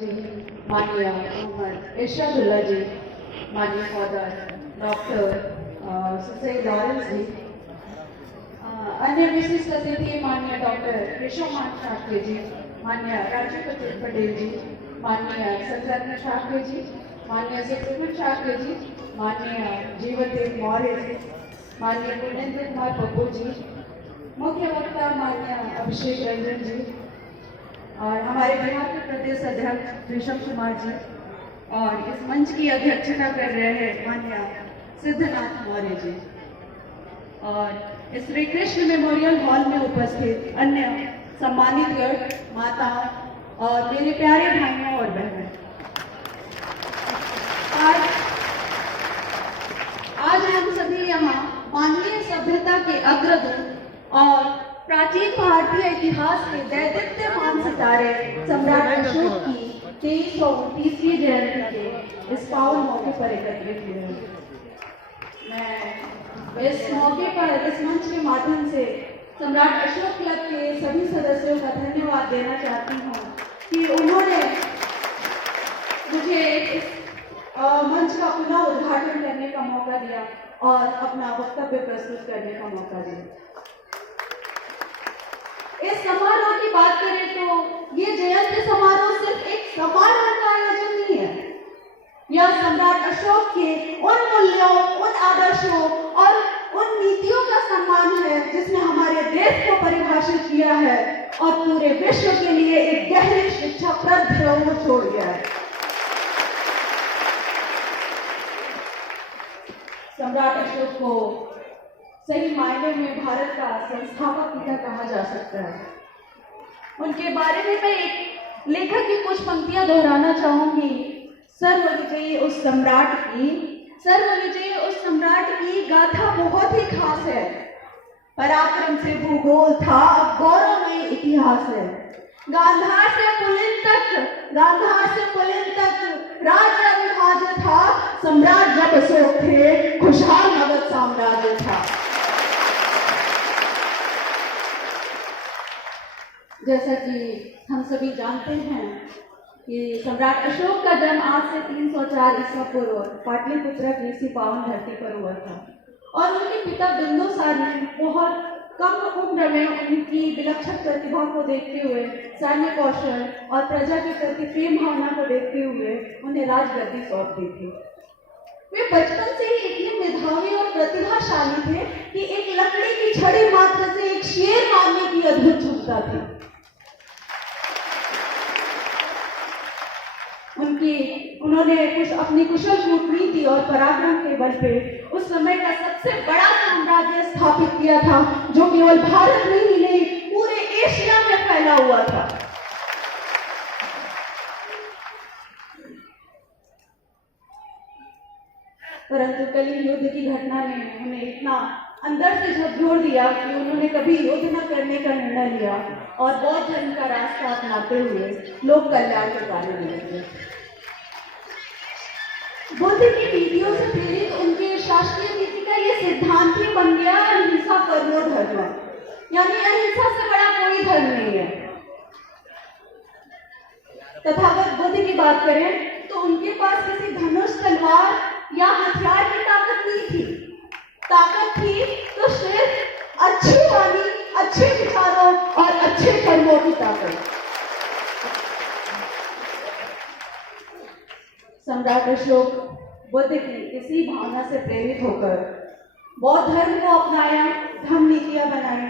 जी, माननीय मोहम्मद इरशादुल्ला जी, माननीय father doctor सुसई Lawrence जी, अन्य विशिष्ट अतिथि माननीय डॉक्टर केशव ठाकरे जी, माननीय राजू पटेल जी, माननीय संतरत्न ठाकरे जी, माननीय सुब्रमण्य ठाकरे जी, माननीय जीवनदेव मौर्य जी, माननीय पुनेन्द्र कुमार पप्पू जी, मुख्य वक्ता माननीय अभिषेक रंजन जी, और हमारे बिहार के प्रदेश अध्यक्ष ऋषभ कुमार जी, और इस मंच की अध्यक्षता कर रहे हैं माननीय सिद्धनाथ मौर्य जी, और इस श्री कृष्ण मेमोरियल हॉल में उपस्थित अन्य सम्मानित गण, माताओं और मेरे प्यारे भाइयों और बहनों, आज हम सभी यहाँ मानवीय सभ्यता के अग्रदूत और प्राचीन भारतीय इतिहास के दैदिप्यमान सितारे सम्राट अशोक की 2329वीं जयंती के इस पावन मौके पर एकत्रित हुए हैं। मैं इस मौके पर इस मंच के माध्यम से सम्राट अशोक क्लब के सभी सदस्यों का धन्यवाद देना चाहती हूँ कि उन्होंने मुझे इस मंच का पुनः उद्घाटन करने का मौका दिया और अपना वक्तव्य प्रस्तुत करने का मौका दिया। इस समारोह की बात करें तो ये जयंती समारोह सिर्फ एक समारोह का आयोजन नहीं है, यह सम्राट अशोक के उन मूल्यों, उन आदर्शों और उन नीतियों का सम्मान है जिसने हमारे देश को परिभाषित किया है और पूरे विश्व के लिए एक गहरी शिक्षाप्रद धरोहर छोड़ गया है। सम्राट अशोक को सही मायने में भारत का संस्थापक पिता कहा जा सकता है। उनके बारे में मैं एक लेखक की कुछ पंक्तियां दोहराना चाहूंगी। सर्वविजयी उस सम्राट की गाथा बहुत ही खास है। पराक्रम से भूगोल था, अब गौरवमय इतिहास है। गांधार से पुलिन तक राज्य अविभाज्य था। सम्राट जब अशोक थे, खुशहाल मगध साम्राज्य था। जैसा कि हम सभी जानते हैं कि सम्राट अशोक का जन्म आज से 304 ईसा पूर्व पाटलिपुत्र की इसी पावन धरती पर हुआ था और उनके पिता बिंदुसार ने बहुत कम उम्र में उनकी विलक्षण प्रतिभा को देखते हुए, सैन्य कौशल और प्रजा के प्रति प्रेम भावना को देखते हुए उन्हें राजगद्दी सौंप दी थी। वे बचपन से ही इतने मेधावी और प्रतिभाशाली थे कि एक लकड़ी की छड़ी मात्र से एक शेर मारने की अद्भुत क्षमता थी। उन्होंने अपनी कुशल कूटनीति और पराक्रम के बल पे उस समय का सबसे बड़ा साम्राज्य स्थापित किया था, जो केवल भारत में ही नहीं पूरे एशिया में फैला हुआ था। परंतु कलिंग युद्ध की घटना ने उन्हें इतना अंदर से झकझोर दिया कि उन्होंने कभी युद्ध न करने का निर्णय लिया और बौद्ध धर्म का रास्ता अपनाते हुए लोक कल्याण के कार्य में लगे। बुद्ध की नीतियों से प्रेरित उनके शासकीय नीति का ये सिद्धांत ही बन गया अहिंसा परमो धर्म, यानी अहिंसा से बड़ा कोई धर्म नहीं है। तथागत बुद्ध की बात करें तो उनके पास किसी धनुष, तलवार या हथियार की ताकत नहीं थी। ताकत थी तो सिर्फ अच्छी वाणी, अच्छे विचारों और अच्छे कर्मों की ताकत। सम्राट अशोक बुद्ध की इसी भावना से प्रेरित होकर बौद्ध धर्म को अपनाया, धर्म नीतियां बनाई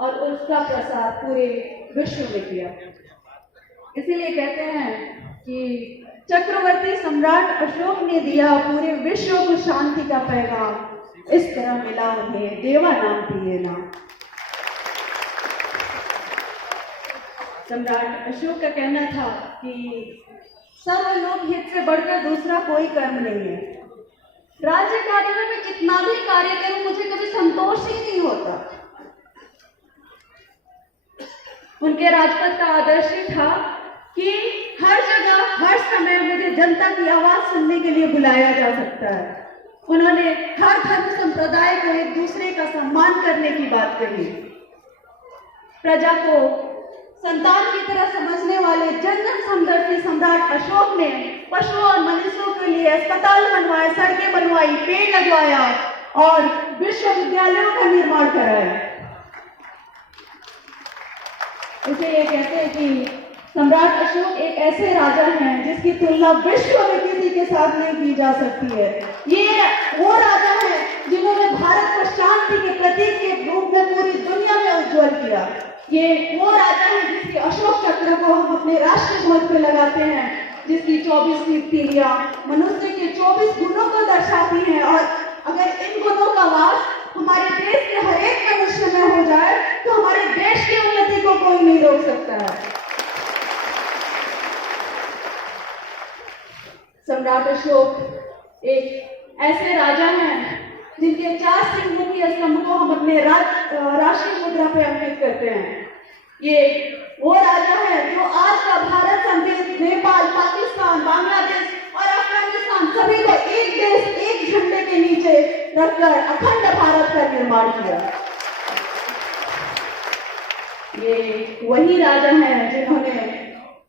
और उसका प्रसार पूरे विश्व में किया। इसीलिए कहते हैं कि चक्रवर्ती सम्राट अशोक ने दिया पूरे विश्व को शांति का पैगाम, इस तरह मिला उन्हें देवा नाम प्रिय नाम। सम्राट अशोक का कहना था कि सर्वलोक हित से बढ़कर दूसरा कोई कर्म नहीं है। राज्य कार्य में मैं कितना भी कार्य करूं, मुझे कभी संतोष ही नहीं होता। उनके राजपथ का आदर्श था कि हर जगह, हर समय मुझे जनता की आवाज सुनने के लिए बुलाया जा सकता है। उन्होंने हर धर्म संप्रदाय को एक दूसरे का सम्मान करने की बात कही। प्रजा को संतान की तरह समझने वाले जन जन समदर्शी सम्राट ने पशुओं और मनुष्यों के लिए अस्पताल बनवाए, सड़कें बनवाई, पेड़ लगवाया और विश्वविद्यालयों का निर्माण कराया। इसीलिए कहते हैं कि सम्राट अशोक एक ऐसे राजा हैं जिसकी तुलना विश्व में किसी के साथ नहीं की जा सकती है। ये वो राजा हैं जिन्होंने भारत को शांति के प्रतीक के रूप में पूरी दुनिया में उज्जवल किया। ये वो राजा हैं जिसके अशोक चक्र को हम अपने राष्ट्रीय ध्वज पे लगाते हैं, जिसकी 24 तीलियां मनुष्य के 24 गुणों को दर्शाती हैं। और अगर इन गुणों का वास हमारे देश के हर एक मनुष्य में हो जाए तो हमारे देश की उन्नति को कोई नहीं रोक सकता है। सम्राट अशोक एक ऐसे राजा हैं जिनके 4 सिंहमुखी स्तंभ को हम अपने राष्ट्रीय मुद्रा पे अंकित करते हैं। ये वो राजा है जो आज का भारत समेत नेपाल, पाकिस्तान, बांग्लादेश और अफगानिस्तान सभी को एक देश एक झंडे के नीचे रखकर अखंड भारत का निर्माण किया। ये वही राजा हैं जिन्होंने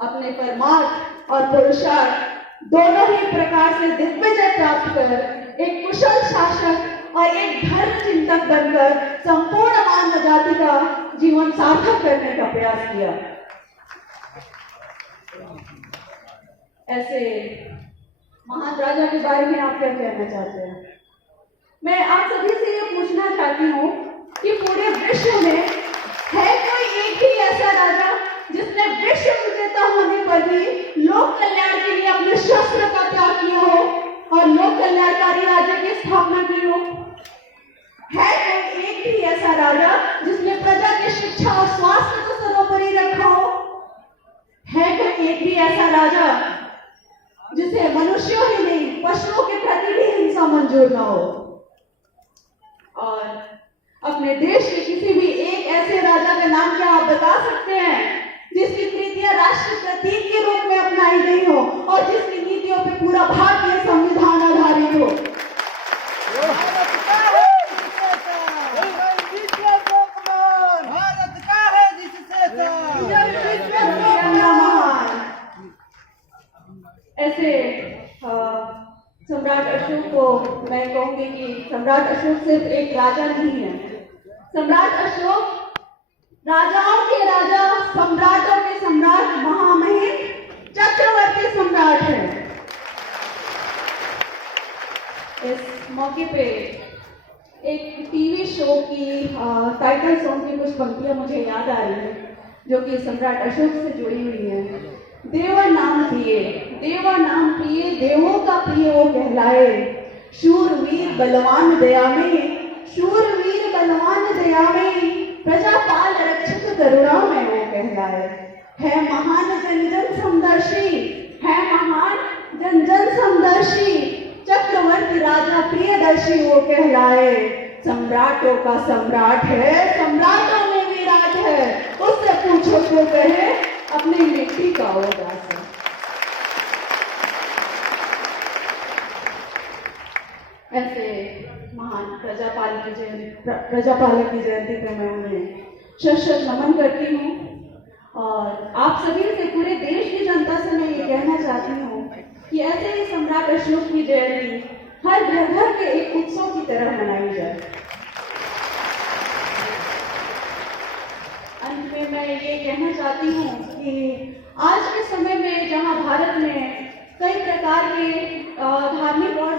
अपने परमार्थ और पुरुषार्थ दोनों ही प्रकार से दिग्विजय प्राप्त कर एक कुशल शासक और एक धर्म चिंतक बनकर संपूर्ण मानव जाति का जीवन सार्थक करने का प्रयास किया। ऐसे महान राजा के बारे में आप क्या कहना चाहते हैं? मैं आप सभी से ये पूछना चाहती हूँ कि पूरे विश्व में है कोई एक ही ऐसा राजा जिसने विश्व विजेता होने पर भी लोक कल्याण के लिए अपने शस्त्र का त्याग किया हो और लोक कल्याणकारी राज्य की स्थापना की हो? है कोई एक ही ऐसा राजा जिसने प्रजा की शिक्षा और स्वास्थ्य को सर्वोपरि रखा हो? है कोई एक भी ऐसा राजा जिसे मनुष्यों ही नहीं पशुओं के प्रति भी हिंसा मंजूर न हो? और अपने देश के किसी भी एक ऐसे राजा का नाम क्या आप बता सकते हैं जिसकी कृतियां राष्ट्रीय प्रतीक के रूप में अपनाई गई हो और जिसकी नीतियों पे पूरा भारतीय संविधान आधारित हो? ऐसे सम्राट अशोक को मैं कहूंगी कि सम्राट अशोक सिर्फ एक राजा नहीं है। सम्राट अशोक राजाओं के राजा, सम्राटों के सम्राट, महामहिम चक्रवर्ती सम्राट है। इस मौके पे एक टीवी शो की टाइटल सॉन्ग की कुछ पंक्तियां मुझे याद आ रही है जो कि सम्राट अशोक से जुड़ी हुई है। देवा नाम प्रिय, देवा नाम प्रिय, देवों का प्रिय वो कहलाए, शूरवीर बलवान दया में, शूरवीर बलवान दया में, प्रजापाल रक्षक करुणा में वो कहलाए। है महान जन जन समदर्शी, है महान जन जन समदर्शी, चक्रवर्ती राजा प्रियदर्शी वो कहलाए। सम्राटों का सम्राट है, सम्राटों में विराट है, उससे पूछो तो कहे अपनी मिट्टी का उदास है। ऐसे महान प्रजापालक की जयंती पर मैं उन्हें शत नमन करती हूँ और आप सभी से, पूरे देश की जनता से मैं ये कहना चाहती हूँ कि ऐसे ही सम्राट अशोक की जयंती हर घर घर के एक उत्सव की तरह मनाई जाए। अंत में मैं ये कहना चाहती हूँ कि आज के समय में जहाँ भारत में कई प्रकार के धार्मिक और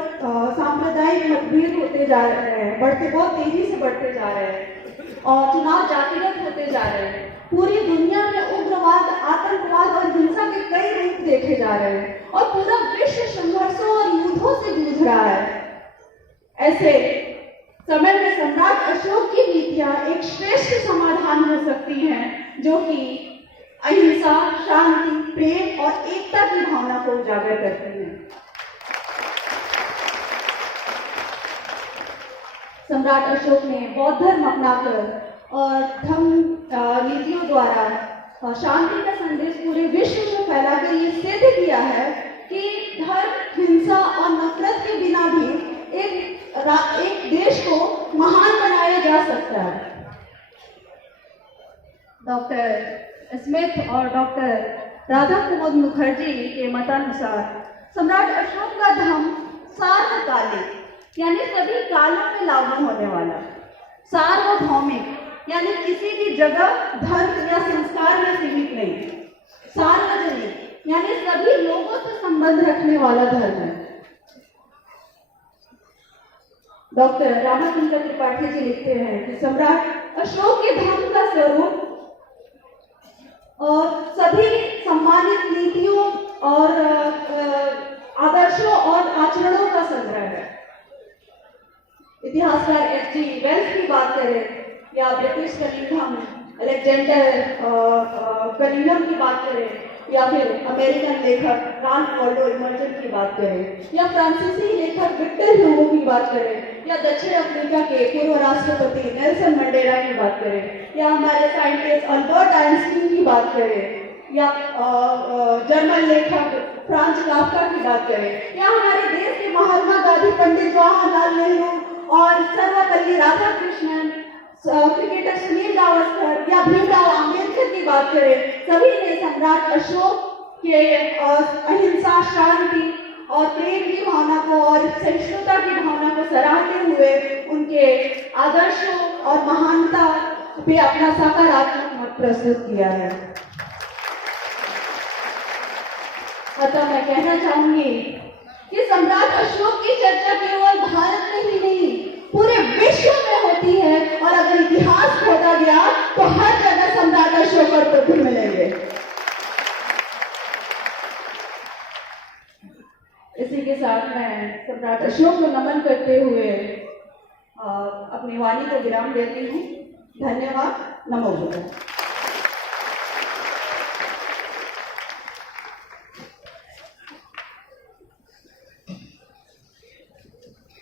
सांप्रदायिक मतभेद होते जा रहे हैं, बहुत तेजी से बढ़ते जा रहे हैं और चुनाव जातिगत होते जा रहे हैं। पूरी दुनिया में उग्रवाद, आतंकवाद और हिंसा के कई रूप देखे जा रहे हैं और पूरा विश्व संघर्षों और युद्धों से जूझ रहा है। ऐसे समय में सम्राट अशोक की नीतियां एक श्रेष्ठ समाधान हो सकती हैं जो कि अहिंसा, शांति, प्रेम और एकता की भावना को उजागर करती हैं। सम्राट अशोक ने बौद्ध धर्म अपनाकर और धर्म नीतियों द्वारा शांति का संदेश पूरे विश्व में फैलाकर ये सिद्ध किया है कि धर्म, हिंसा और नफरत के बिना भी एक देश को महान बनाया जा सकता है। डॉक्टर स्मिथ और डॉक्टर राधा कुमुद मुखर्जी के मतानुसार सम्राट अशोक का धर्म सार्वकालिक यानी सभी कालों में लागू होने वाला, सार्वभौमिक यानी किसी भी जगह धर्म या संस्कार में सीमित नहीं, सार्वजनिक यानी सभी लोगों से संबंध रखने वाला धर्म है। डॉक्टर रामाचंद्र त्रिपाठी जी लिखते हैं कि सम्राट अशोक के धर्म का स्वरूप और सभी सम्मानित नीतियों और आदर्शों और आचरणों का संग्रह है। इतिहासकार एच.जी. वेल्स की बात करें या ब्रिटिश कनिंघम अलेक्जेंडर कनिंघम की बात करें या फिर अमेरिकन लेखक राल्फ वॉल्डो इमर्सन की बात करें या फ्रांसीसी लेखक विक्टर ह्यूगो की बात करें या दक्षिण अफ्रीका के पूर्व राष्ट्रपति नेल्सन मंडेला की बात करें या हमारे साइंटिस्ट अल्बर्ट आइंस्टीन की बात करें या जर्मन लेखक फ्रांज काफ्का की बात करें या हमारे देश के महात्मा गांधी, पंडित जवाहरलाल नेहरू और सर्वपल्ली राधाकृष्णन, क्रिकेटर सुनील गावस्कर या भीमराव अंबेडकर की बात करें, सभी ने सम्राट अशोक के अहिंसा, शांति और प्रेम की भावना को और सहिष्णुता की भावना को सराहते हुए उनके आदर्शों और महानता पे अपना सकारात्मक मत प्रस्तुत किया है। अतः मैं कहना चाहूंगी कि सम्राट अशोक की चर्चा केवल भारत में ही नहीं पूरे विश्व में होती है और अगर इतिहास खोदा गया तो हर जगह सम्राट अशोक और पृथ्वी मिलेंगे। इसी के साथ मैं सम्राट अशोक को नमन करते हुए अपनी वाणी को विराम देती हूँ। धन्यवाद। नमो बुद्धाय।